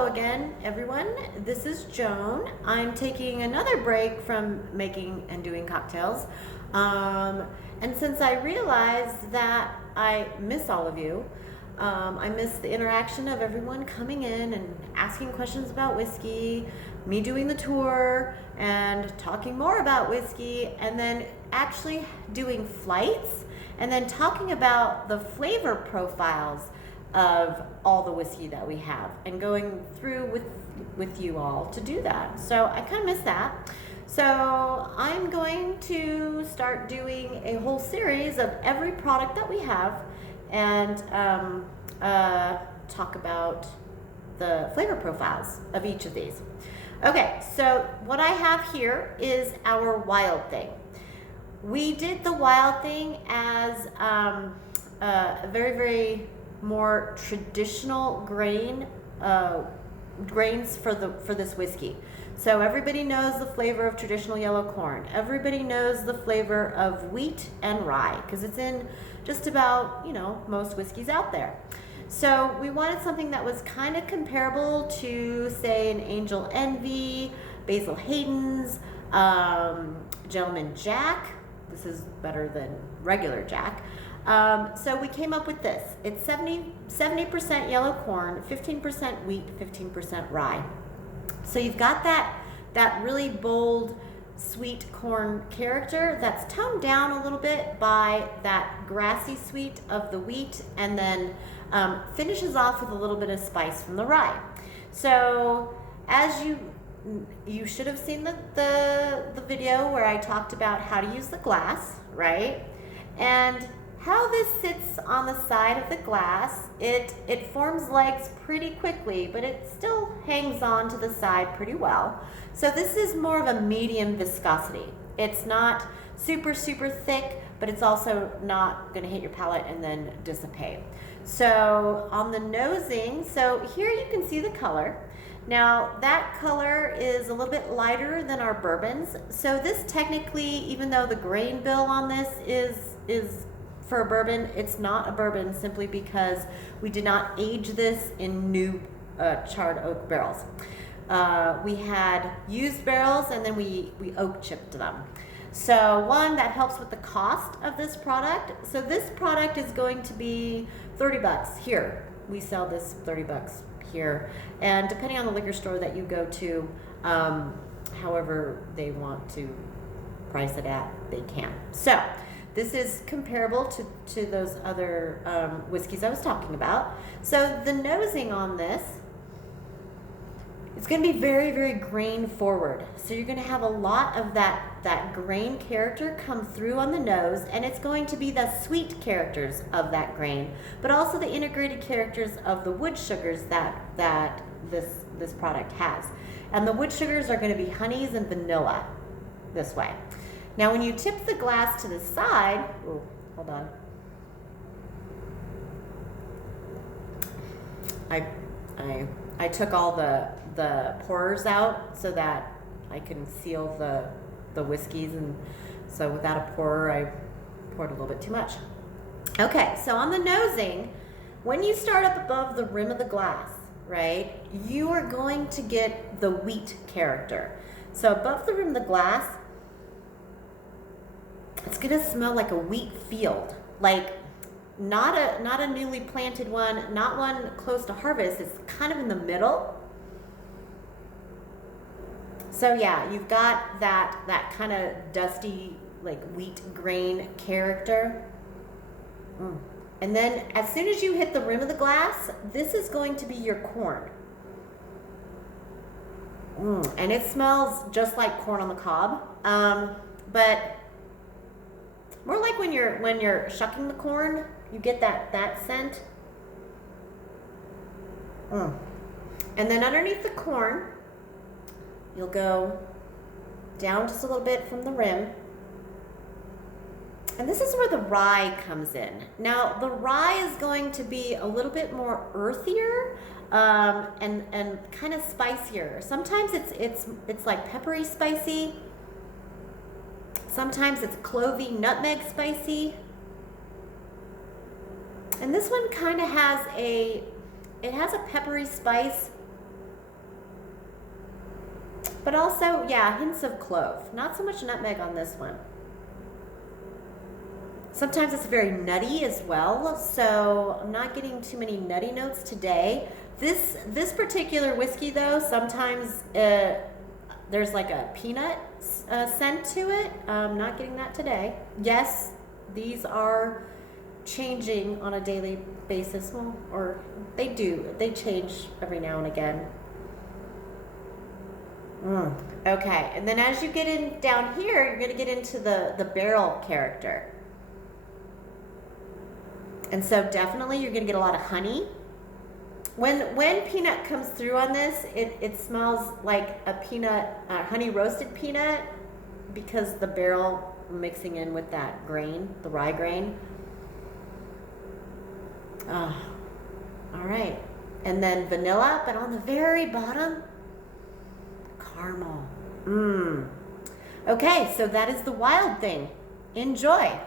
Hello again, everyone. This is Joan. I'm taking another break from making and doing cocktails. And since I realized that I miss all of you, I miss the interaction of everyone coming in and asking questions about whiskey, me doing the tour and talking more about whiskey, and then actually doing flights, and then talking about the flavor profiles of all the whiskey that we have and going through with you all to do that. So I kind of miss that. So I'm going to start doing a whole series of every product that we have and talk about the flavor profiles of each of these. Okay, so what I have here is our Wild Thing. We did the Wild Thing as a very, very more traditional grains for this whiskey. So everybody knows the flavor of traditional yellow corn. Everybody knows the flavor of wheat and rye because it's in just about, most whiskeys out there. So we wanted something that was kind of comparable to, say, an Angel Envy, Basil Hayden's, Gentleman Jack. This is better than regular Jack. So we came up with this. It's 70% yellow corn, 15% wheat, 15% rye. So you've got that really bold, sweet corn character that's toned down a little bit by that grassy sweet of the wheat, and then finishes off with a little bit of spice from the rye. So as you should have seen the video where I talked about how to use the glass, right? And how this sits on the side of the glass, it forms legs pretty quickly, but it still hangs on to the side pretty well. So this is more of a medium viscosity. It's not super, super thick, but it's also not gonna hit your palate and then dissipate. So on the nosing, so here you can see the color. Now that color is a little bit lighter than our bourbons. So this technically, even though the grain bill on this is for a bourbon, it's not a bourbon simply because we did not age this in new charred oak barrels. We had used barrels and then we oak chipped them. So one, that helps with the cost of this product. So this product is going to be $30 here. We sell this $30 here. And depending on the liquor store that you go to, however they want to price it at, they can. So this is comparable to those other whiskeys I was talking about. So the nosing on this, it's going to be very, very grain forward. So you're going to have a lot of that grain character come through on the nose, and it's going to be the sweet characters of that grain, but also the integrated characters of the wood sugars that this product has. And the wood sugars are going to be honeys and vanilla this way. Now, when you tip the glass to the side, oh, hold on. I took all the pourers out so that I can seal the whiskeys, and so without a pourer, I poured a little bit too much. Okay, so on the nosing, when you start up above the rim of the glass, right, you are going to get the wheat character. So above the rim of the glass, it's gonna smell like a wheat field, like not a newly planted one, not one close to harvest. It's kind of in the middle. So yeah, you've got that kind of dusty, like wheat grain character. And then as soon as you hit the rim of the glass, this is going to be your corn. And it smells just like corn on the cob, but more like when you're shucking the corn, you get that scent. And then underneath the corn, you'll go down just a little bit from the rim. And this is where the rye comes in. Now, the rye is going to be a little bit more earthier and kind of spicier. Sometimes it's like peppery spicy. Sometimes it's clovey, nutmeg spicy. And this one kind of has a peppery spice But also, yeah, hints of clove. Not so much nutmeg on this one. Sometimes it's very nutty as well, so I'm not getting too many nutty notes today. This particular whiskey, though, sometimes there's like a peanut scent to it. I'm not getting that today. Yes, these are changing on a daily basis. Well, or they do. They change every now and again. Okay, and then as you get in down here, you're going to get into the barrel character. And so definitely you're going to get a lot of honey. When peanut comes through on this, it smells like a peanut, honey roasted peanut, because the barrel mixing in with that grain, the rye grain. Oh, all right. And then vanilla, but on the very bottom, caramel. Okay, so that is the Wild Thing. Enjoy.